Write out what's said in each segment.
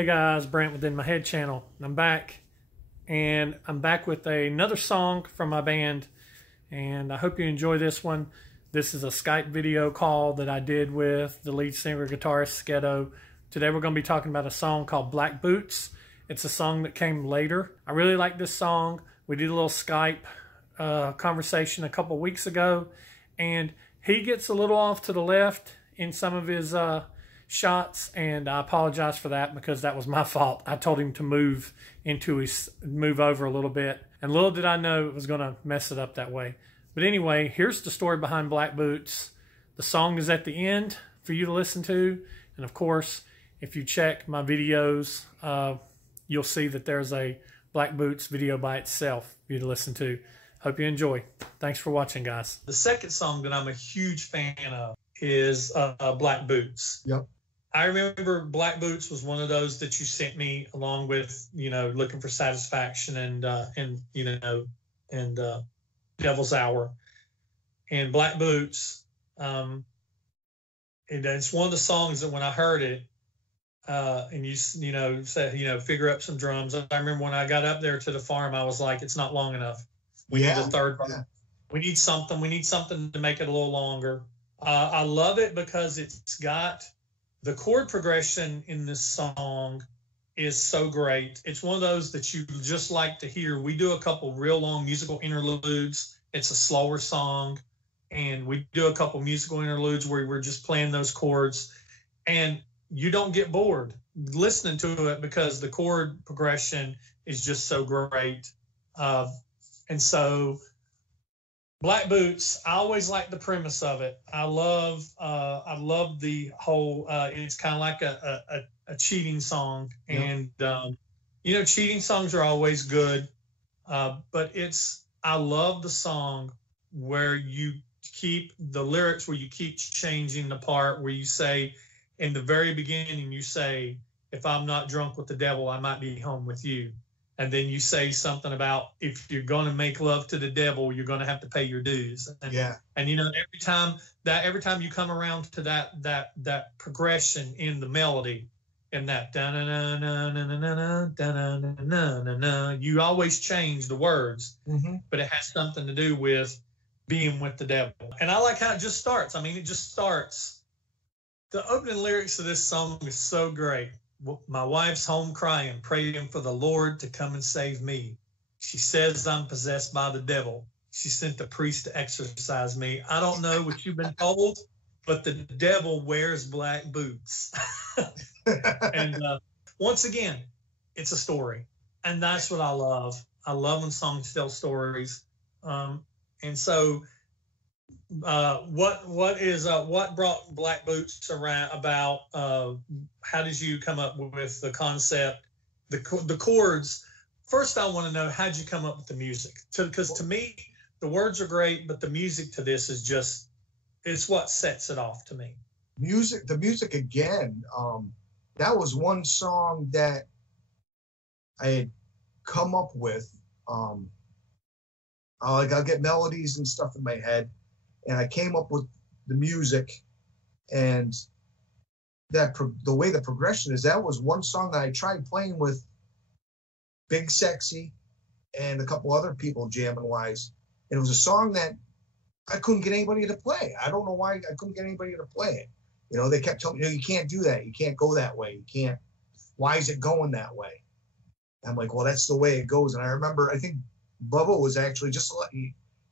Hey guys, Brent within my head channel. I'm back, and I'm back with another song from my band, and I hope you enjoy this one. This is a Skype video call that I did with the lead singer guitarist Scetto. Today we're going to be talking about a song called Black Boots. It's a song that came later. I really like this song. We did a little Skype conversation a couple weeks ago, and he gets a little off to the left in some of his shots, and I apologize for that because that was my fault. I told him to move over a little bit, and little did I know it was going to mess it up that way. But anyway, here's the story behind Black Boots. The song is at the end for you to listen to, and of course, if you check my videos, you'll see that there's a Black Boots video by itself for you to listen to. Hope you enjoy. Thanks for watching, guys. The second song that I'm a huge fan of is Black Boots. Yep. I remember Black Boots was one of those that you sent me along with, Looking for Satisfaction and Devil's Hour. And Black Boots, it's one of the songs that when I heard it, and you said, figure up some drums. I remember when I got up there to the farm, I was like, it's not long enough. We need a third part. Yeah. We need something to make it a little longer. I love it because it's got the chord progression in this song is so great. It's one of those that you just like to hear. We do a couple real long musical interludes. It's a slower song, and we do a couple musical interludes where we're just playing those chords, and you don't get bored listening to it because the chord progression is just so great. And so Black Boots, I always like the premise of it. I love the whole, it's kind of like a cheating song. Yep. And, cheating songs are always good. But I love the song where you keep the lyrics, where you keep changing the part where you say, in the very beginning, you say, if I'm not drunk with the devil, I might be home with you. And then you say something about if you're going to make love to the devil, you're going to have to pay your dues. And, yeah. And every time you come around to that progression in the melody, in that da na na na na na na na na na, you always change the words, but it has something to do with being with the devil. And I like how it just starts. I mean, it just starts. The opening lyrics of this song is so great. My wife's home crying, praying for the Lord to come and save me. She says I'm possessed by the devil. She sent the priest to exorcise me. I don't know what you've been told, but the devil wears black boots. And once again, it's a story. And that's what I love. I love when songs tell stories. And so what brought Black Boots around about, how did you come up with the concept, the chords? First, I want to know, how'd you come up with the music? Because to me, the words are great, but the music to this is it's what sets it off to me. The music again, that was one song that I had come up with. I'll get melodies and stuff in my head, and I came up with the music, and the way the progression is, that was one song that I tried playing with Big Sexy and a couple other people jamming wise. And it was a song that I couldn't get anybody to play. I don't know why I couldn't get anybody to play it. They kept telling me, you can't do that. You can't go that way. You can't. Why is it going that way? I'm like, well, that's the way it goes. And I remember, I think Bubba was actually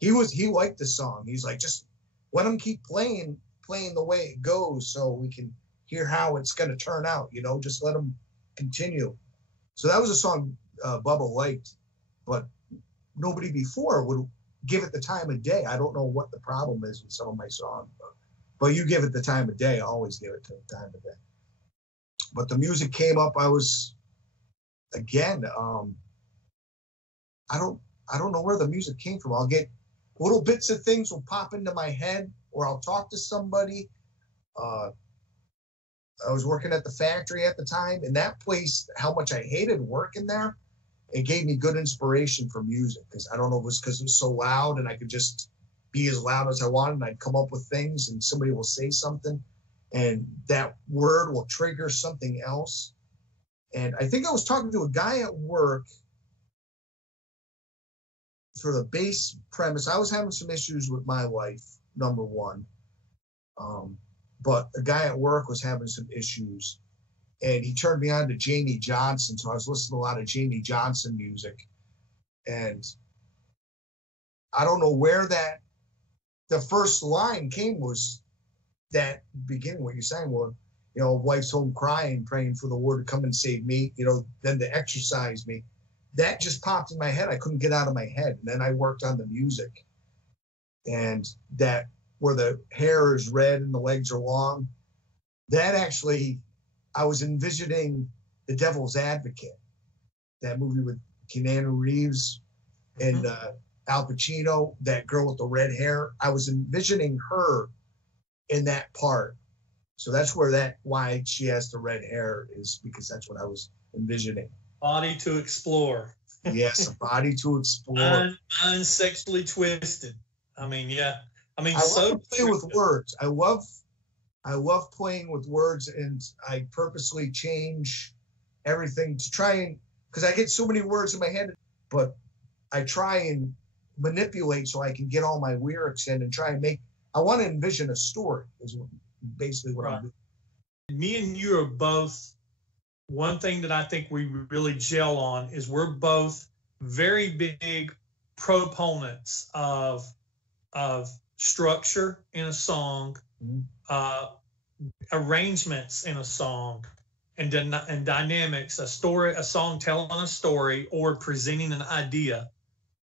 he liked the song. He's like, just let him keep playing the way it goes so we can hear how it's going to turn out, just let him continue. So that was a song Bubba liked, but nobody before would give it the time of day. I don't know what the problem is with some of my songs, but you give it the time of day. I always give it the time of day. But the music came up. I was, again, I don't know where the music came from. I'll get little bits of things will pop into my head, or I'll talk to somebody. I was working at the factory at the time, and that place, how much I hated working there, it gave me good inspiration for music. Because I don't know if it was because it was so loud and I could just be as loud as I wanted, and I'd come up with things, and somebody will say something, and that word will trigger something else. And I think I was talking to a guy at work for the base premise. I was having some issues with my wife, number one. But the guy at work was having some issues. And he turned me on to Jamie Johnson. So I was listening to a lot of Jamie Johnson music. And I don't know where the first line came, was that beginning, what you're saying, well, you know, wife's home crying, praying for the Lord to come and save me, you know, then to exercise me. That just popped in my head. I couldn't get out of my head. And then I worked on the music. And that, where the hair is red and the legs are long, that actually, I was envisioning The Devil's Advocate, that movie with Keanu Reeves and Al Pacino, that girl with the red hair. I was envisioning her in that part. So that's why she has the red hair, is because that's what I was envisioning. Body to explore. Yes, a body to explore. Mind sexually twisted. I mean, yeah. I mean, I love to play with words. I love playing with words, and I purposely change everything to try and, because I get so many words in my head, but I try and manipulate so I can get all my lyrics in and try and I want to envision a story, is basically what I'm doing. Me and you are both, one thing that I think we really gel on is we're both very big proponents of structure in a song, arrangements in a song, and dynamics, a song telling a story or presenting an idea,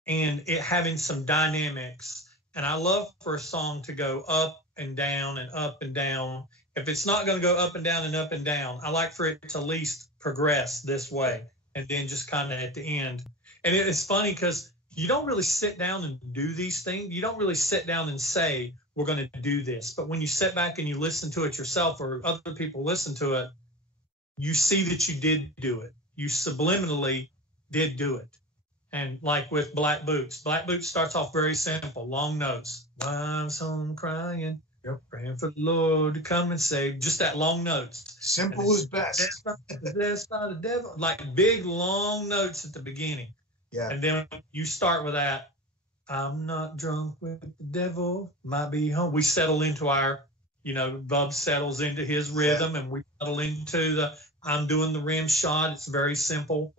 and it having some dynamics. And I love for a song to go up and down and up and down. If it's not going to go up and down and up and down, I like for it to at least progress this way, and then just kind of at the end. And it's funny because you don't really sit down and do these things. You don't really sit down and say, we're going to do this. But when you sit back and you listen to it yourself, or other people listen to it, you see that you did do it. You subliminally did do it. And like with Black Boots starts off very simple, long notes. Wife's home crying, praying for the Lord to come and save. Just that long notes. Simple is best. Possessed by the devil. Like big, long notes at the beginning. Yeah. And then you start with that, I'm not drunk with the devil, might be home. We settle into our, Bub settles into his rhythm, and we settle into I'm doing the rim shot. It's very simple.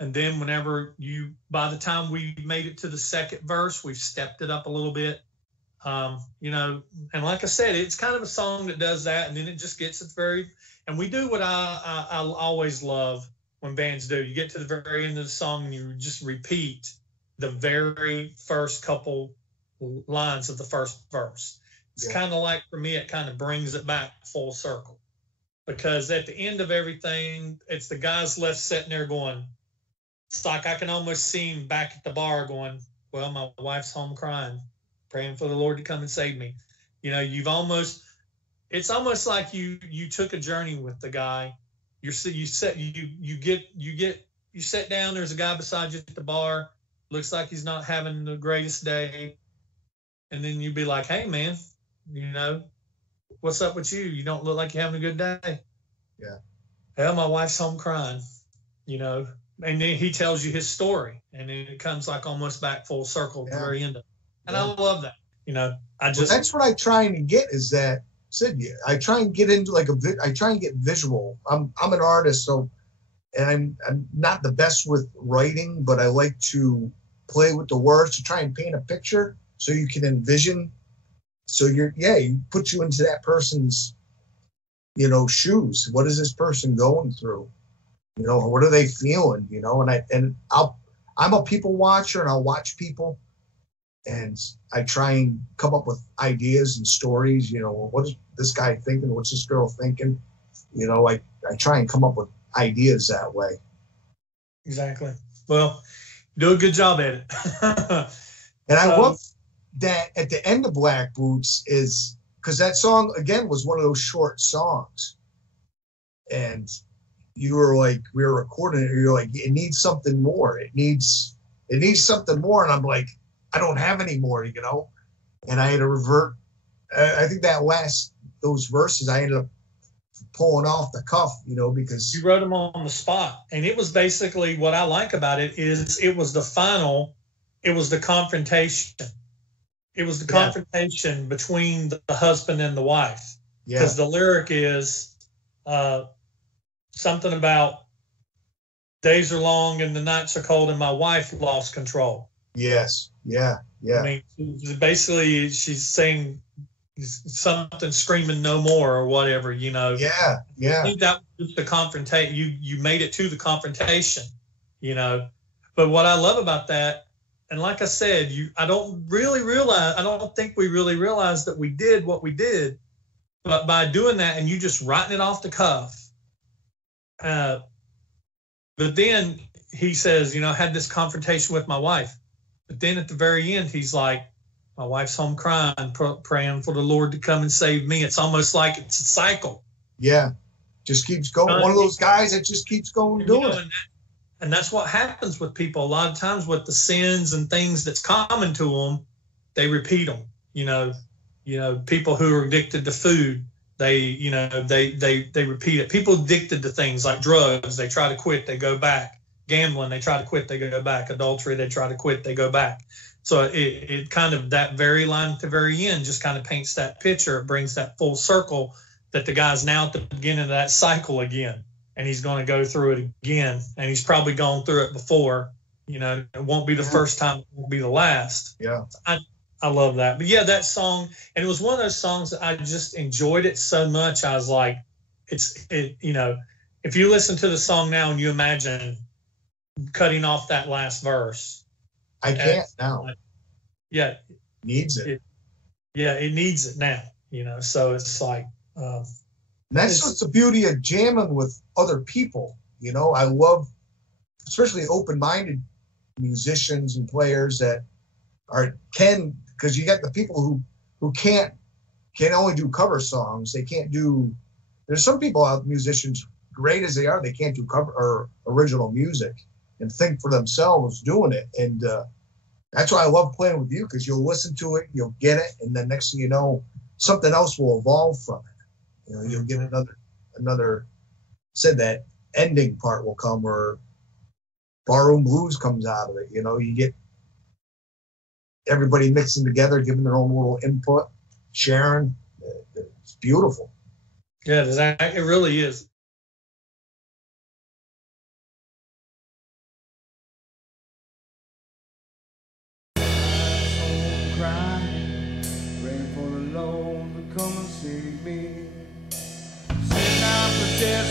And then by the time we made it to the second verse, we've stepped it up a little bit. And like I said, it's kind of a song that does that. And then it just gets and we do what I always love when bands do. You get to the very end of the song and you just repeat the very first couple lines of the first verse. It's kind of like, for me, it kind of brings it back full circle, because at the end of everything, it's the guys left sitting there going, it's like I can almost see him back at the bar going, well, my wife's home crying, praying for the Lord to come and save me. It's almost like you took a journey with the guy. You sit down, there's a guy beside you at the bar, looks like he's not having the greatest day. And then you'd be like, hey man, what's up with you? You don't look like you're having a good day. Yeah. Well, my wife's home crying, and then he tells you his story, and then it comes like almost back full circle at the very end of it. And I love that. That's what I try and get, is that, Sid, I try and get into I try and get visual. I'm an artist, so, and I'm not the best with writing, but I like to play with the words to try and paint a picture so you can envision. So you put you into that person's, shoes. What is this person going through? What are they feeling? I'm a people watcher, and I'll watch people, and I try and come up with ideas and stories. What is this guy thinking? What's this girl thinking? I try and come up with ideas that way. Exactly. Well, do a good job at it. And I love that at the end of Black Boots, is because that song again was one of those short songs, and you were like, we were recording it, and you're like, it needs something more. It needs something more. And I'm like, I don't have any more, and I had to revert. I think those verses, I ended up pulling off the cuff, you know, because you wrote them on the spot. And it was basically, what I like about it is it was the confrontation. It was the confrontation between the husband and the wife. Because the lyric is something about days are long and the nights are cold and my wife lost control. Yes. Yeah. Yeah. I mean, basically she's saying something, screaming no more or whatever, you know. Yeah. Yeah. I think that was the confrontation. You made it to the confrontation, you know. But what I love about that, and like I said, I don't think we really realized that we did what we did, but by doing that and you just writing it off the cuff. But then he says, you know, I had this confrontation with my wife. But then at the very end, he's like, my wife's home crying, praying for the Lord to come and save me. It's almost like it's a cycle. Yeah. Just keeps going. One of those guys that just keeps going doing it. And that's what happens with people. A lot of times with the sins and things that's common to them, they repeat them. You know, people who are addicted to food, they repeat it. People addicted to things like drugs, they try to quit, they go back. Gambling, they try to quit, they go back. Adultery, they try to quit, they go back. So it kind of, that very line at the very end just kind of paints that picture. It brings that full circle that the guy's now at the beginning of that cycle again. And he's going to go through it again. And he's probably gone through it before. You know, it won't be the first time, it won't be the last. Yeah. I love that. But yeah, that song, and it was one of those songs that I just enjoyed it so much. I was like, you know, if you listen to the song now and you imagine cutting off that last verse. I can't now. Yeah. Needs it. It needs it now, you know, so it's like. That's what's the beauty of jamming with other people. You know, I love, especially open-minded musicians and players that because you got the people who can only do cover songs. They can't do, there's some people out, musicians, great as they are, they can't do cover or original music and think for themselves doing it. And that's why I love playing with you, because you'll listen to it, you'll get it, and then next thing you know, something else will evolve from it. You know, you'll get another said that ending part will come, or Barroom Blues comes out of it. You know, you get everybody mixing together, giving their own little input, sharing. It's beautiful. Yeah, it really is.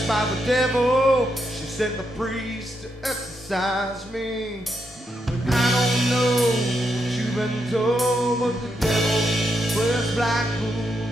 By the devil, she sent the priest to exorcise me. But I don't know what you've been told, but the devil wears black boots.